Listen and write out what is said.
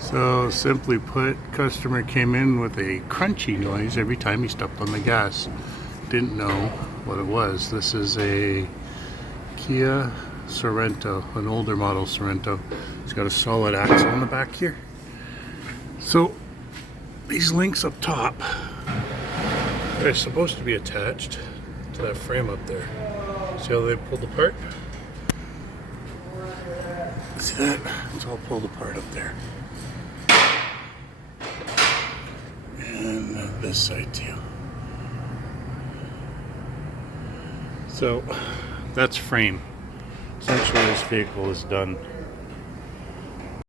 So simply put, customer came in with a crunchy noise every time he stepped on the gas. Didn't know what it was. This is a Kia Sorento, an older model Sorento. It's got a solid axle on the back here. So these links up top, they're supposed to be attached to that frame up there. See how they pulled apart? See that? It's all pulled apart up there. And this side too. So that's frame. Essentially this vehicle is done.